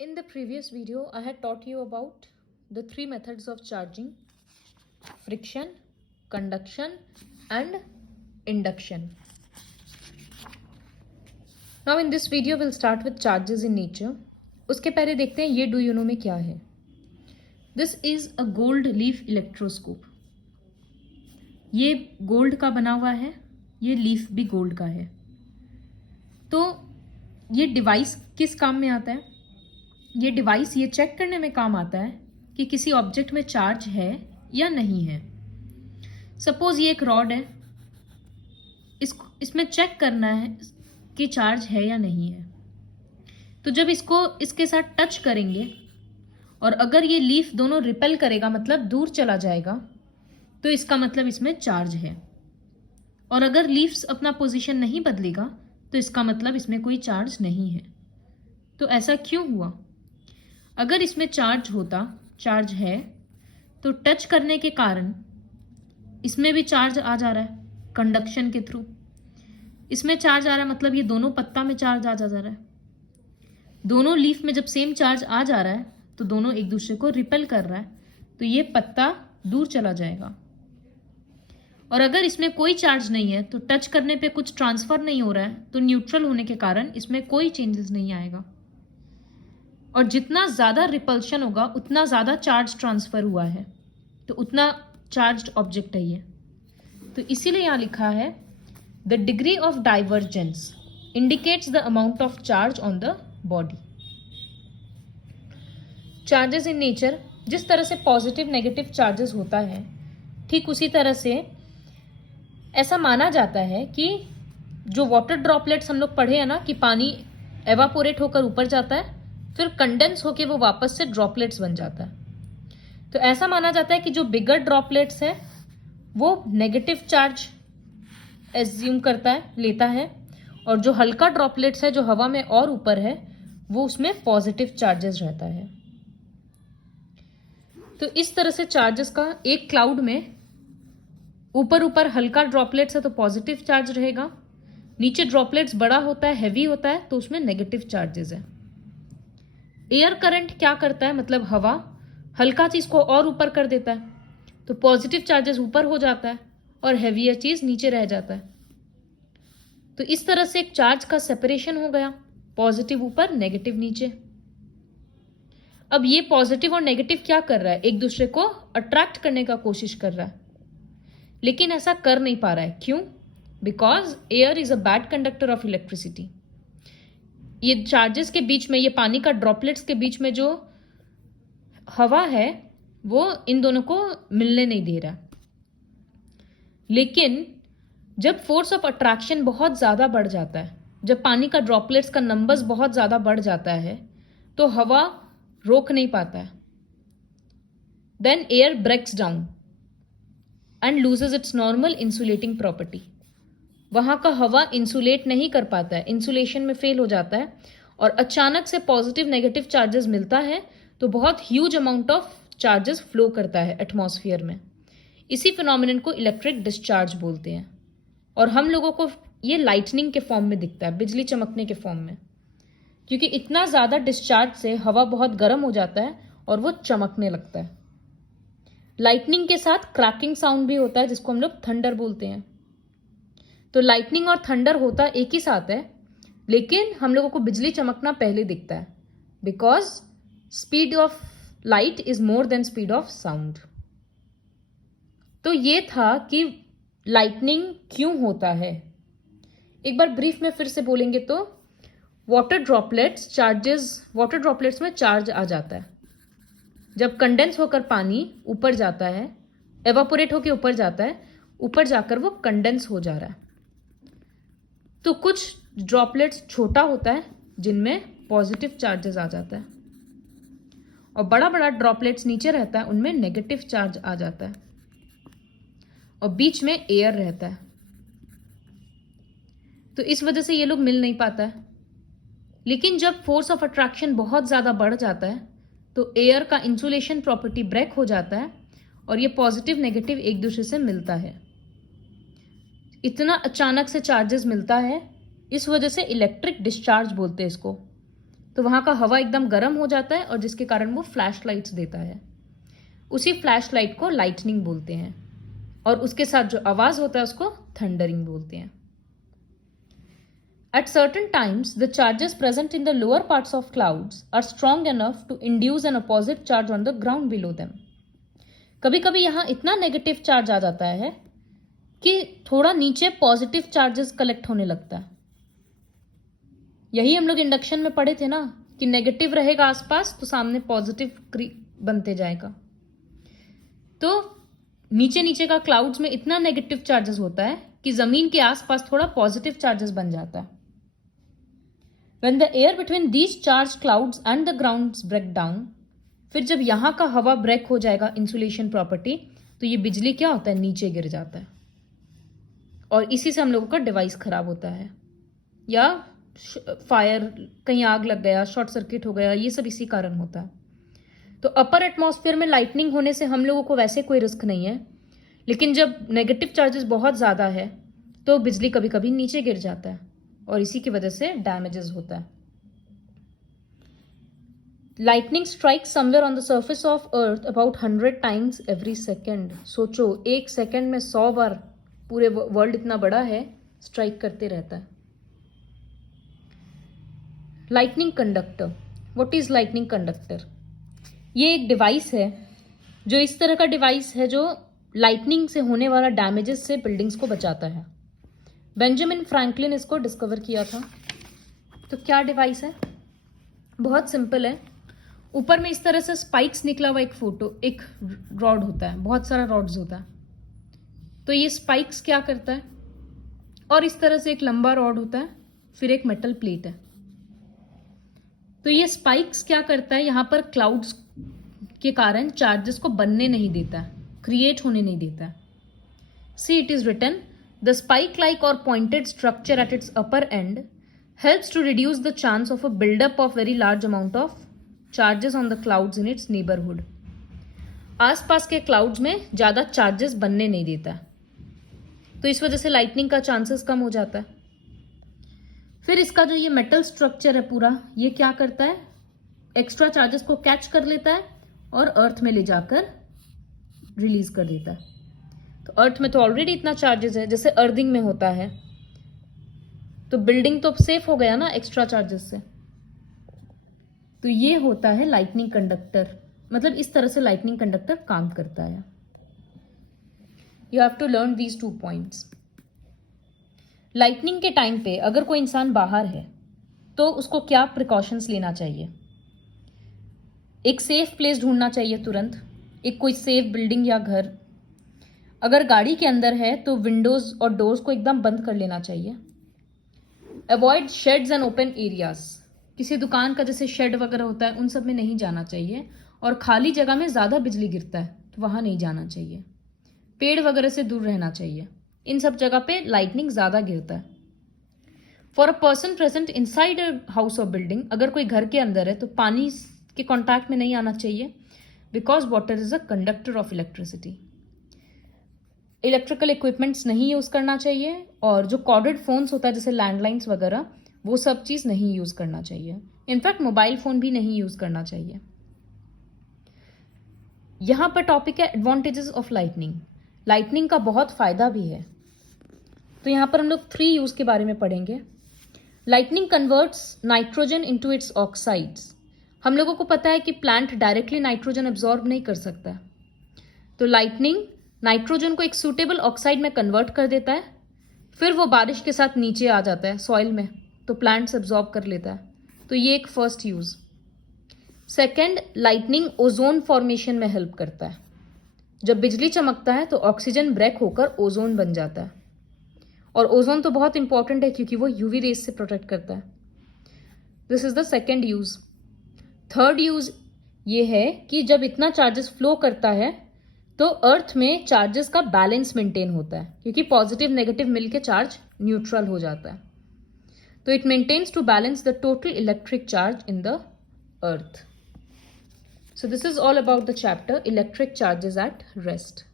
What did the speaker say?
In the previous video, I had taught you about the three methods of charging: friction, conduction and induction. Now in this video, we'll start with charges in nature. उसके पहले देखते हैं ये do you know में क्या है. This is a gold leaf electroscope. ये gold का बना हुआ है, ये लीफ भी गोल्ड का है. तो ये डिवाइस किस काम में आता है? ये डिवाइस ये चेक करने में काम आता है कि किसी ऑब्जेक्ट में चार्ज है या नहीं है. सपोज ये एक रॉड है, इसमें चेक करना है कि चार्ज है या नहीं है. तो जब इसको इसके साथ टच करेंगे और अगर ये लीफ दोनों रिपेल करेगा, मतलब दूर चला जाएगा, तो इसका मतलब इसमें चार्ज है. और अगर लीफ्स अपना पोजीशन नहीं बदलेगा तो इसका मतलब इसमें कोई चार्ज नहीं है. तो ऐसा क्यों हुआ? अगर इसमें चार्ज है, तो टच करने के कारण इसमें भी चार्ज आ जा रहा है कंडक्शन के थ्रू. इसमें चार्ज आ रहा है मतलब ये दोनों पत्ता में चार्ज आ जा रहा है. दोनों लीफ में जब सेम चार्ज आ जा रहा है तो दोनों एक दूसरे को रिपेल कर रहा है, तो ये पत्ता दूर चला जाएगा. और अगर इसमें कोई चार्ज नहीं है तो टच करने पे कुछ ट्रांसफर नहीं हो रहा है, तो न्यूट्रल होने के कारण इसमें कोई चेंजेस नहीं आएगा. और जितना ज़्यादा रिपल्शन होगा उतना ज़्यादा चार्ज ट्रांसफर हुआ है, तो उतना चार्ज्ड ऑब्जेक्ट है ये. तो इसीलिए यहाँ लिखा है the degree of divergence indicates the amount of charge on the body. Charges in nature, जिस तरह से पॉजिटिव नेगेटिव चार्जेस होता है, ठीक उसी तरह से ऐसा माना जाता है कि जो वाटर ड्रॉपलेट्स हम लोग पढ़े हैं ना, कि पानी एवापोरेट होकर ऊपर जाता है, फिर कंडेंस होकर वो वापस से ड्रॉपलेट्स बन जाता है. तो ऐसा माना जाता है कि जो बिगर ड्रॉपलेट्स है वो नेगेटिव चार्ज एज्यूम करता है, लेता है, और जो हल्का ड्रॉपलेट्स है जो हवा में और ऊपर है वो उसमें पॉजिटिव चार्जेस रहता है. तो इस तरह से चार्जेस का एक क्लाउड में ऊपर हल्का ड्रॉपलेट्स है तो पॉजिटिव चार्ज रहेगा, नीचे ड्रॉपलेट्स बड़ा होता है, हैवी होता है, तो उसमें नेगेटिव चार्जेस है. एयर करंट क्या करता है, मतलब हवा हल्का चीज को और ऊपर कर देता है, तो पॉजिटिव चार्जेस ऊपर हो जाता है और हैवियर चीज नीचे रह जाता है. तो इस तरह से एक चार्ज का सेपरेशन हो गया, पॉजिटिव ऊपर नेगेटिव नीचे. अब ये पॉजिटिव और नेगेटिव क्या कर रहा है, एक दूसरे को अट्रैक्ट करने का कोशिश कर रहा है, लेकिन ऐसा कर नहीं पा रहा है. क्यों? Because air is a bad conductor of electricity. ये चार्जेस के बीच में, ये पानी का ड्रॉपलेट्स के बीच में जो हवा है वो इन दोनों को मिलने नहीं दे रहा. लेकिन जब फोर्स ऑफ अट्रैक्शन बहुत ज़्यादा बढ़ जाता है, जब पानी का ड्रॉपलेट्स का नंबर्स बहुत ज़्यादा बढ़ जाता है, तो हवा रोक नहीं पाता है. Then air breaks down and loses its normal insulating property. वहाँ का हवा इंसुलेट नहीं कर पाता है, इंसुलेशन में फेल हो जाता है, और अचानक से पॉजिटिव नेगेटिव चार्जेस मिलता है तो बहुत huge amount of charges flow करता है एटमॉस्फेयर में. इसी फिनोमिनन को इलेक्ट्रिक डिस्चार्ज बोलते हैं. और हम लोगों को ये लाइटनिंग के फॉर्म में दिखता है, बिजली चमकने के फॉर्म में, क्योंकि इतना ज़्यादा डिस्चार्ज से हवा बहुत गर्म हो जाता है और वो चमकने लगता है. लाइटनिंग के साथ क्रैकिंग साउंड भी होता है जिसको हम लोग थंडर बोलते हैं. तो लाइटनिंग और थंडर होता एक ही साथ है, लेकिन हम लोगों को बिजली चमकना पहले दिखता है, because speed of light is more than speed of sound. तो ये था कि लाइटनिंग क्यों होता है. एक बार ब्रीफ में फिर से बोलेंगे तो वाटर ड्रॉपलेट्स में चार्ज आ जाता है. जब कंडेंस होकर पानी ऊपर जाता है, एवापोरेट होकर ऊपर जाता है, ऊपर जाकर वो कंडेंस हो जा रहा है, तो कुछ ड्रॉपलेट्स छोटा होता है जिनमें पॉजिटिव चार्जेस आ जाता है, और बड़ा ड्रॉपलेट्स नीचे रहता है, उनमें नेगेटिव चार्ज आ जाता है, और बीच में एयर रहता है. तो इस वजह से ये लोग मिल नहीं पाता है. लेकिन जब फोर्स ऑफ अट्रैक्शन बहुत ज़्यादा बढ़ जाता है तो एयर का इंसुलेशन प्रॉपर्टी ब्रेक हो जाता है और ये पॉजिटिव नेगेटिव एक दूसरे से मिलता है. इतना अचानक से चार्जेस मिलता है, इस वजह से इलेक्ट्रिक डिस्चार्ज बोलते हैं इसको, तो वहाँ का हवा एकदम गर्म हो जाता है और जिसके कारण वो फ्लैश लाइट्स देता है। उसी फ्लैश लाइट को लाइटनिंग बोलते हैं और उसके साथ जो आवाज़ होता है उसको थंडरिंग बोलते हैं। At certain times, the charges present in the lower parts of clouds are strong enough to induce an opposite charge on the ground below them. कभी कभी यहाँ इतना नेगेटिव चार्ज आ जाता है कि थोड़ा नीचे पॉजिटिव चार्जेस कलेक्ट होने लगता है। यही हम लोग इंडक्शन में पढ़े थे ना कि नेगेटिव रहेगा आसपास तो सामने पॉजिटिव बनते जाएगा। तो नीचे नीचे का क्लाउड्स में इतना नेगेटिव चार्जेस होता है कि जमीन के आसपास थोड़ा पॉजिटिव चार्जेस बन जाता है। When the air between these charged clouds and the ground break down, फिर जब यहाँ का हवा ब्रेक हो जाएगा इंसुलेशन प्रॉपर्टी, तो ये बिजली क्या होता है, नीचे गिर जाता है और इसी से हम लोगों का डिवाइस खराब होता है या फायर, कहीं आग लग गया, शॉर्ट सर्किट हो गया, ये सब इसी कारण होता है। तो अपर एटमॉस्फेयर में लाइटनिंग होने से हम लोगों को वैसे कोई रिस्क नहीं है, लेकिन जब नेगेटिव चार्जेस बहुत ज़्यादा है तो बिजली कभी कभी नीचे गिर जाता है और इसी की वजह से डैमेजेस होता है। Lightning strike somewhere on the surface of earth about 100 times every second. सोचो, एक सेकेंड में 100 बार, पूरे वर्ल्ड इतना बड़ा है, स्ट्राइक करते रहता है। Lightning conductor, what is lightning conductor? ये एक डिवाइस है जो इस तरह का डिवाइस है जो लाइटनिंग से होने वाला डैमेजेस से बिल्डिंग्स को बचाता है। बेंजामिन फ्रैंकलिन इसको डिस्कवर किया था। तो क्या डिवाइस है? बहुत सिंपल है। ऊपर में इस तरह से स्पाइक्स निकला हुआ एक रॉड होता है, बहुत सारा रॉड्स होता है। तो ये स्पाइक्स क्या करता है, और इस तरह से एक लंबा रॉड होता है, फिर एक मेटल प्लेट है। तो ये स्पाइक्स क्या करता है, यहाँ पर क्लाउड्स के कारण चार्जेस को बनने नहीं देता है, क्रिएट होने नहीं देता है। See it is written, the spike-like or pointed structure at its upper end helps to reduce the chance of a build-up of very large amount of charges on the clouds in its neighborhood. आसपास के clouds में ज़्यादा charges बनने नहीं देता, तो इस वजह से लाइटनिंग का चांसेस कम हो जाता है। फिर इसका जो ये मेटल स्ट्रक्चर है पूरा, ये क्या करता है, एक्स्ट्रा चार्जेस को कैच कर लेता है और अर्थ में ले जाकर रिलीज कर देता है। तो अर्थ में तो ऑलरेडी इतना चार्जेस है, जैसे अर्थिंग में होता है, तो बिल्डिंग तो सेफ हो गया ना एक्स्ट्रा चार्जेस से। तो ये होता है लाइटनिंग कंडक्टर, मतलब इस तरह से लाइटनिंग कंडक्टर काम करता है। You have to learn these 2 points. Lightning के टाइम पे अगर कोई इंसान बाहर है तो उसको क्या प्रिकॉशंस लेना चाहिए? एक सेफ प्लेस ढूंढना चाहिए तुरंत, एक कोई सेफ बिल्डिंग या घर। अगर गाड़ी के अंदर है तो विंडोज और डोर्स को एकदम बंद कर लेना चाहिए। Avoid shades and open areas, किसी दुकान का जैसे शेड वगैरह होता है उन सब में नहीं जाना चाहिए, और खाली जगह में ज़्यादा बिजली गिरता है तो वहाँ नहीं जाना चाहिए। पेड़ वगैरह से दूर रहना चाहिए, इन सब जगह पे लाइटनिंग ज़्यादा गिरता है। For a person present inside a house और बिल्डिंग, अगर कोई घर के अंदर है तो पानी के कॉन्टैक्ट में नहीं आना चाहिए, because water is a conductor of electricity. Electrical equipments नहीं यूज़ करना चाहिए, और जो कॉर्डेड फोन्स होता है जैसे लैंडलाइंस वगैरह, वो सब चीज़ नहीं यूज़ करना चाहिए। इनफैक्ट मोबाइल फ़ोन भी नहीं यूज़ करना चाहिए। यहाँ पर टॉपिक है एडवांटेजेस ऑफ लाइटनिंग। लाइटनिंग का बहुत फ़ायदा भी है, तो यहाँ पर हम लोग 3 यूज़ के बारे में पढ़ेंगे। Lightning converts nitrogen into its oxides. हम लोगों को पता है कि प्लांट डायरेक्टली नाइट्रोजन एब्जॉर्ब नहीं कर सकता, तो लाइटनिंग नाइट्रोजन को एक सूटेबल ऑक्साइड में कन्वर्ट कर देता है, फिर वो बारिश के साथ नीचे आ जाता है सॉइल में, तो प्लांट्स एब्जॉर्ब कर लेता है। तो ये एक first use. Second, lightning ozone formation में हेल्प करता है। जब बिजली चमकता है तो ऑक्सीजन ब्रेक होकर ओजोन बन जाता है, और ओजोन तो बहुत इंपॉर्टेंट है क्योंकि वो यूवी रेज से प्रोटेक्ट करता है। This is the second use. Third use ये है कि जब इतना चार्जेस फ्लो करता है तो अर्थ में चार्जेस का बैलेंस मेंटेन होता है, क्योंकि पॉजिटिव नेगेटिव मिलके चार्ज न्यूट्रल हो जाता है। तो it maintains to balance the total electric charge in the earth. So this is all about the chapter electric charges at rest.